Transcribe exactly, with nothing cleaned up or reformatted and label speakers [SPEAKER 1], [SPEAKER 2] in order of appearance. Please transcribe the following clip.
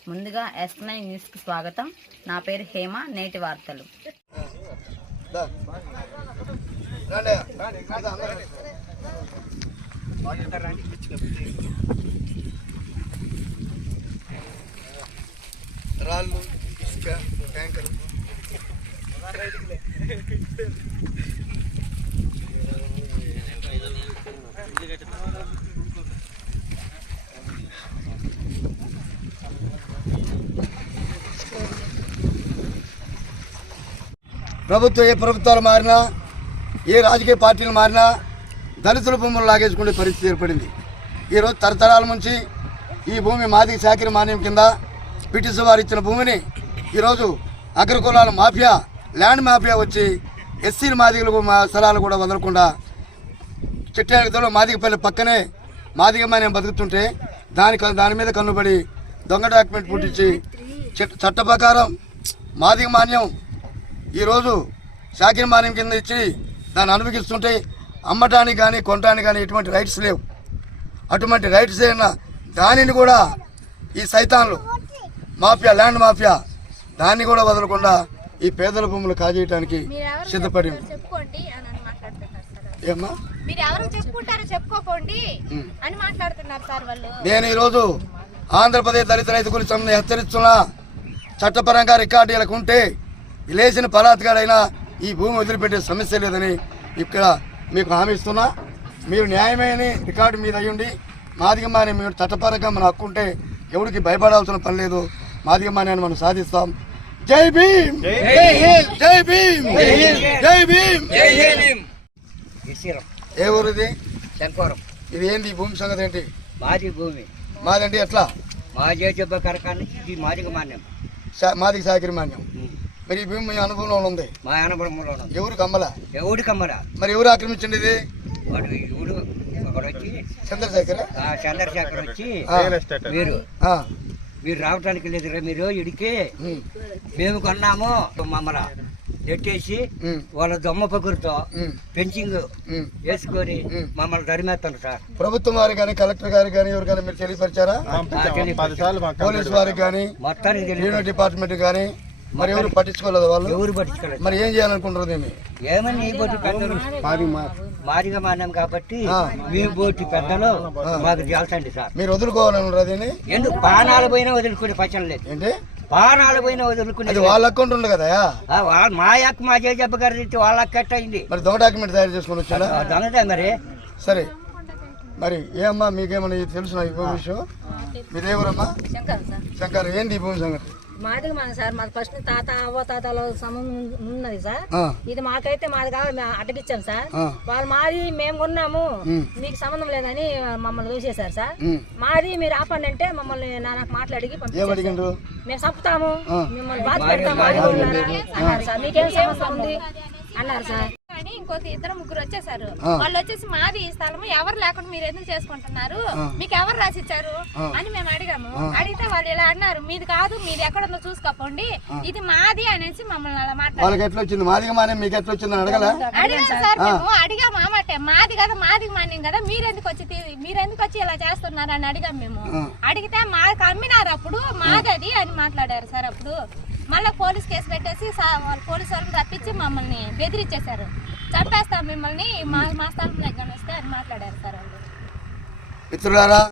[SPEAKER 1] ముందుగా yes nine news కి స్వాగతం. నా పేరు హేమ. నేటి వార్తలు.
[SPEAKER 2] రాళ్ళు, ఇసుక, ట్యాంకర్ ప్రభుత్వం ఏ ప్రభుత్వాలు మారినా, ఏ రాజకీయ పార్టీలు మారినా దళితుల భూములు లాగేసుకునే పరిస్థితి ఏర్పడింది. ఈరోజు తరతరాల నుంచి ఈ భూమి మాదిగ శాఖరి మాన్యం కింద బ్రిటిష్ వారు ఇచ్చిన భూమిని ఈరోజు అగ్రకులాల మాఫియా, ల్యాండ్ మాఫియా వచ్చి ఎస్సీల మాదిగలకు మా స్థలాలు కూడా వదలకుండా చిట్టాడితో మాదిగపల్లి పక్కనే మాదిగ మాన్యం బతుకుతుంటే దాని దాని మీద కన్నుబడి దొంగ డాక్యుమెంట్ పుట్టించి చట్ట ప్రకారం మాదిగ మాన్యం ఈరోజు శాఖరి మాన్యం కింద ఇచ్చి దాన్ని అనుభవిస్తుంటే అమ్మటానికి కానీ కొనటానికి కానీ ఎటువంటి రైట్స్ లేవు. అటువంటి రైట్స్ అయిన దానిని కూడా ఈ సైతాన్లు మాఫియా, ల్యాండ్ మాఫియా దాన్ని కూడా వదలకుండా ఈ పేదల భూములు కాజేయడానికి సిద్ధపడింది. ఏమ్మా నేను ఈరోజు ఆంధ్రప్రదేశ్ దళిత రైతు కూలీ సంఘం హెచ్చరిస్తున్నా, చట్టపరంగా రికార్డులకు ఉంటే లేచిన పలాత్గాడైనా ఈ భూమి వదిలిపెట్టే సమస్య లేదని ఇక్కడ మీకు హామీ ఇస్తున్నా. మీరు న్యాయమైన రికార్డు మీద అయ్యుండి మాదిగమ్మాని మీరు చట్టపరంగా మన హక్కు ఉంటే ఎవరికి భయపడాల్సిన పని లేదు. మాదిగమ్మాని మనం సాధిస్తాం. జై భీమ్, జై భీమ్, జై భీమ్. ఏ ఊరు ఇది?
[SPEAKER 3] శంకవరం.
[SPEAKER 2] ఇది ఏంది ఈ భూమి సంగతి ఏంటి?
[SPEAKER 3] మాది భూమి.
[SPEAKER 2] మాదంటే ఎట్లా?
[SPEAKER 3] మాది చెప్పే కరకాన్ని ఇది మాదిగ మాన్యం,
[SPEAKER 2] మాదిగ శాఖరి మాన్యం. మరి ఈ భూమి మీ అనుభవంలో ఉంది?
[SPEAKER 3] మా అనుభవంలో.
[SPEAKER 2] ఎవరు కమ్మలా?
[SPEAKER 3] ఎవడు కమ్మరా?
[SPEAKER 2] మరి ఎవరు ఆక్రమించండి ఇది?
[SPEAKER 3] వాడు ఎవడు ఒకడు వచ్చి
[SPEAKER 2] చంద్రశేఖర్
[SPEAKER 3] చంద్రశేఖర్ వచ్చి మీరు మీరు రావటానికి లేదురా, మీరు ఇడికి మేము కొన్నాము మమ్మల్ని నెట్టేసి వాళ్ళ దొమ్మ పగురుతో పెంచింగ్ వేసుకొని మమ్మల్ని దరిమేస్తాను సార్.
[SPEAKER 2] ప్రభుత్వం వారికి కానీ, కలెక్టర్ గారికి కానీ, ఎవరు కానీ మీరు తెలియపరిచారా? పోలీసు వారికి కానీ,
[SPEAKER 3] మొత్తానికి
[SPEAKER 2] రెవెన్యూ డిపార్ట్మెంట్ కానీ మరి ఎవరు పట్టించుకోలేదు? వాళ్ళు
[SPEAKER 3] ఎవరు పట్టించుకోలేదు.
[SPEAKER 2] మరి ఏం చేయాలనుకుంటారు దీన్ని?
[SPEAKER 3] ఏమని ఈ బోటి పెద్దలు మాదిగా మాన్నాం కాబట్టి మీ బోటి పెద్దలు మాకు తెలుసండి సార్.
[SPEAKER 2] మీరు వదులుకోవాలన్నారు దీన్ని?
[SPEAKER 3] ఎందుకు పానాలు పోయినా వదులుకునే పచ్చం లేదు.
[SPEAKER 2] ఏంటి
[SPEAKER 3] పానాలు పోయినా వదులుకునే?
[SPEAKER 2] వాళ్ళ అకౌంట్ ఉంది కదా.
[SPEAKER 3] మా యొక్క మా జబ్బ గారి వాళ్ళ కట్ట అయింది.
[SPEAKER 2] మరి దొంగ డాక్యుమెంట్ తయారు చేసుకుని వచ్చారా?
[SPEAKER 3] దొంగదే మరి.
[SPEAKER 2] సరే, మరి ఏమ్మా మీకేమన్నా తెలుసు ఈ భూమి విషయం? మీరేవరమ్మా? శంకర్. ఏంది ఈ భూమి సంగతి?
[SPEAKER 4] మాది మన సార్, మాది ఫస్ట్ తాత అవ్వ తాతల సమం ఉన్నది సార్. ఇది మాకైతే మాది కావాలి, అడ్డగిచ్చాం సార్. వాళ్ళు మాది మేము కొన్నాము, మీకు సంబంధం లేదని మమ్మల్ని దూసేశారు సార్. మాది మీరు ఆపండి అంటే మమ్మల్ని నాకు మాట్లాడి మేము చంపుతాము, మిమ్మల్ని బాధ పెడతాము అన్నారు సార్. మీకేం సమస్య ఉంది అన్నారు సార్.
[SPEAKER 5] అని ఇంకొక ఇద్దరు ముగ్గురు వచ్చేసారు. వాళ్ళు వచ్చేసి మాది ఈ స్థలం ఎవరు లేకుండా మీరు ఎందుకు చేసుకుంటున్నారు, మీకు ఎవరు రాసిచ్చారు అని మేము అడిగాము. అడిగితే వాళ్ళు ఇలా అన్నారు, మీది కాదు, మీది ఎక్కడుందో చూసుకోపోండి, ఇది మాది అనేసి మమ్మల్ని అలా మాట్లాడారు. అడిగాం సార్, మేము అడిగాము ఆమటే మాది కదా, మాది మాన్యం కదా, మీరెందుకు వచ్చి మీరెందుకు వచ్చి ఇలా చేస్తున్నారు అని అడిగాం మేము. అడిగితే మాకు అమ్మినారు, అప్పుడు మాదది అని మాట్లాడారు సార్. అప్పుడు మళ్ళీ పోలీస్ కేసు పెట్టేసి పోలీసు వాళ్ళని తప్పించి మమ్మల్ని బెదిరించేశారు. చంపేస్తాం మిమ్మల్ని, మా మా స్థలంలో ఎక్కడ వస్తే అని మాట్లాడారు సార్ వాళ్ళు.
[SPEAKER 2] మిత్రులారా,